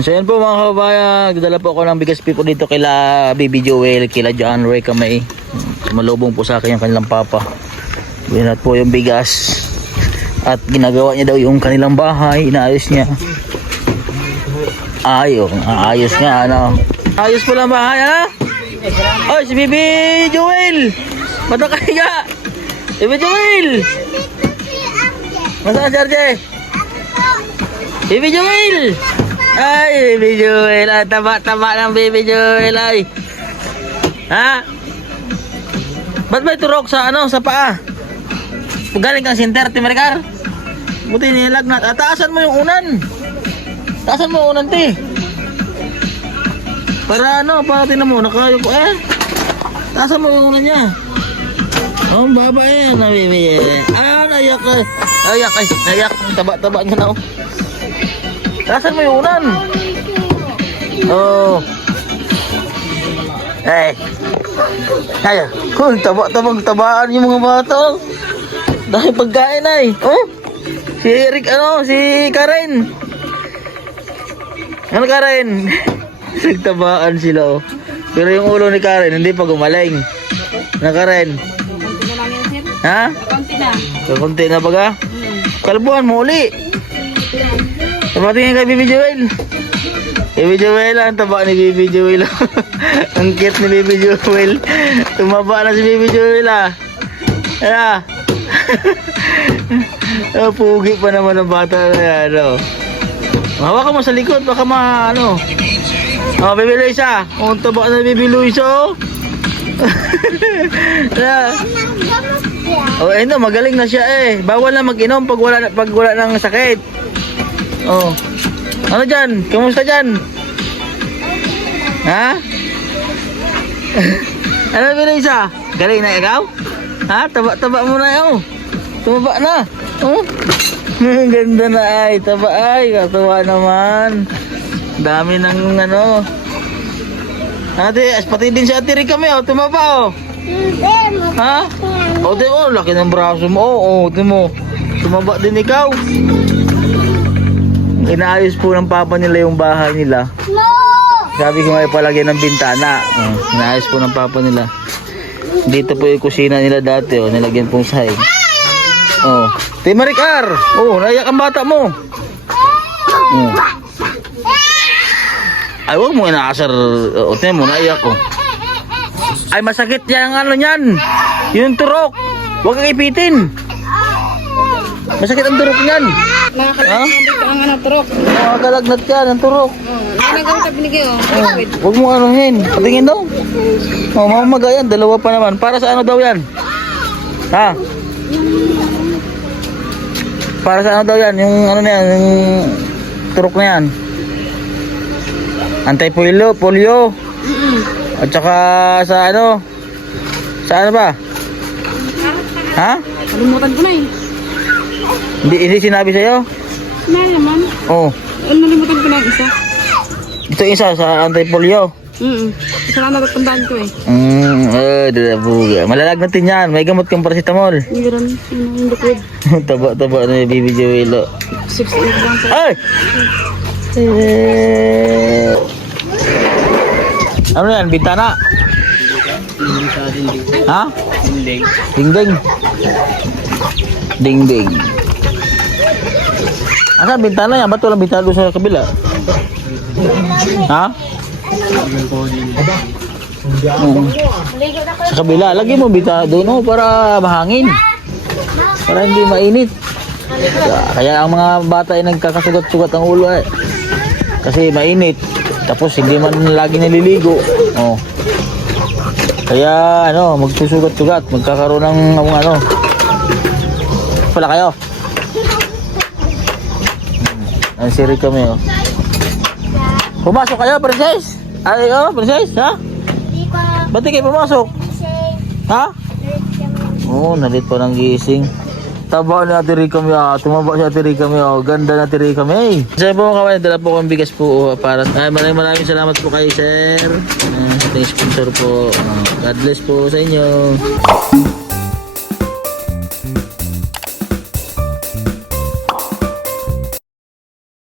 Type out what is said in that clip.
So yan po mga kababayan, dadala po ako ng bigas po dito kila Baby Joel, kila John Ray Kamay. Sumalubong po sa akin yung kanilang papa. Binat po yung bigas. At ginagawa niya daw yung kanilang bahay, inaayos niya. Ayos nga ano. Ayos po lang bahay ha? Oy, si Baby Joel! Ba't nakahiga? Baby Joel! Masaan si RJ? Baby Joel! Ay, Baby Joel. Taba-taba ng Baby Joel ay. Ha? Ba't may turok sa ano, sa paa? Galing kang sinter, Timaricar? Buti nilagnat. Taasan mo yung unan. Taasan mo yung unan, ti. Para ano, para tinan mo, nakayok eh. Taasan mo yung unan niya. Oh, baba eh, Baby. Nayak eh. Nayak. Taba-taba niya na oh. Taasan mo yung unan. Oh. Eh. Ay, tabaan yung mga bata oh. Dahil pagkain ay. Oh. Si Eric si Karen. Ano Karen? Nagtabaan sila oh. Pero yung ulo ni Karen hindi pa gumaling. Na Karen? Konti na lang yan, sir. Ha? Konti na. Konti na baga? Kalbuhan mo uli. Tapatingin kay Baby Joel. Baby Joel, ang taba ni Baby Joel. Ang cute ni Baby Joel. Tumaba na si Baby Joel ah. Ano? Oh, pugi pa naman ang bata na yan. Oh. Hawakan mo sa likod, baka ano. Oh, Baby Luisa. Oh, ang taba na Baby Luisa oh. Oh, no, magaling na siya eh. Bawal na mag-inom pag wala ng sakit. Oh. Ano dyan? Kamusta dyan? Ha? Ano Luisa? Galing na ikaw? Ha? Taba mo na yun. Tumaba na. Oh. Ganda na ay. Taba ay. Katawa naman. Dami ng ano. Ate, pati din si Ate Rica may oh. Tumaba oh. Ha? O, di oh. Laki ng braso mo. Oh, di mo. Tumaba din ikaw. Inaayos po ng papa nila yung bahay nila. Sabi ko nga ipalagyan ng bintana. Inaayos po ng papa nila. Dito po yung kusina nila dati. Oh, nilagyan pong sahig. Oh. Timaricar! Oh, naiyak ang bata mo. Oh. Ay, huwag mo inaasar. O, tiyan mo, naiyak ko. Ay, masakit yan ang ano yan. Yung turok. Huwag kang ipitin. Masakit ang turok yan. Nakakalagnat ang ano, turok. Nakakalagnat yan ang turok. Nagawin ka binigay oh. Huwag mo anuhin. Patingin daw. Oh, mamaga yan. Dalawa pa naman. Para sa ano daw yan? Ha? Para sa ano daw yan? Yung ano na yan? Yung turok na yan. Anti-polio. At saka sa ano? Sa ano ba? Ha? Nalimutan ko na eh. Hindi sinabi sa'yo? Na naman. Oo. Nalimutan ko na yung isa. Ito isa sa anti-polio. Isa lang natatandaan ko eh. Malalagnatin yan. May gamot kang paracetamol. Hindi rin yung liquid. Taba na yung Baby Joel. 6 lang sa... Ay! Ano yan? Bintana? Ha? Dingding. Asan bintana yan? Ba't walang bintana doon sa kabila? Ha? Sa kabila. Lagi mo bintana doon para mahangin. Para hindi mainit. Kaya ang mga bata ay nagkakasugat-sugat ang ulo eh. Kasi mainit. Tapos hindi man lagi naliligo. Oh. Kaya ano, magsusugat-sugat, magkakaroon ng ano. Pala kayo. Ang siri kami oh. Pumasok kayo, princess? Ay, oh, princess, ha? Ba't di kayo pumasok? Ha? Oo, nalit pa ng gising. Taba ni Ate Rica mi ah. Tumaba si Ate Rica mi oh. Ganda na Ate Rica mi. Sa po mga kawan, dala po kong bigas po para maraming salamat po kay sir. Ating sponsor po. God bless po sa inyo.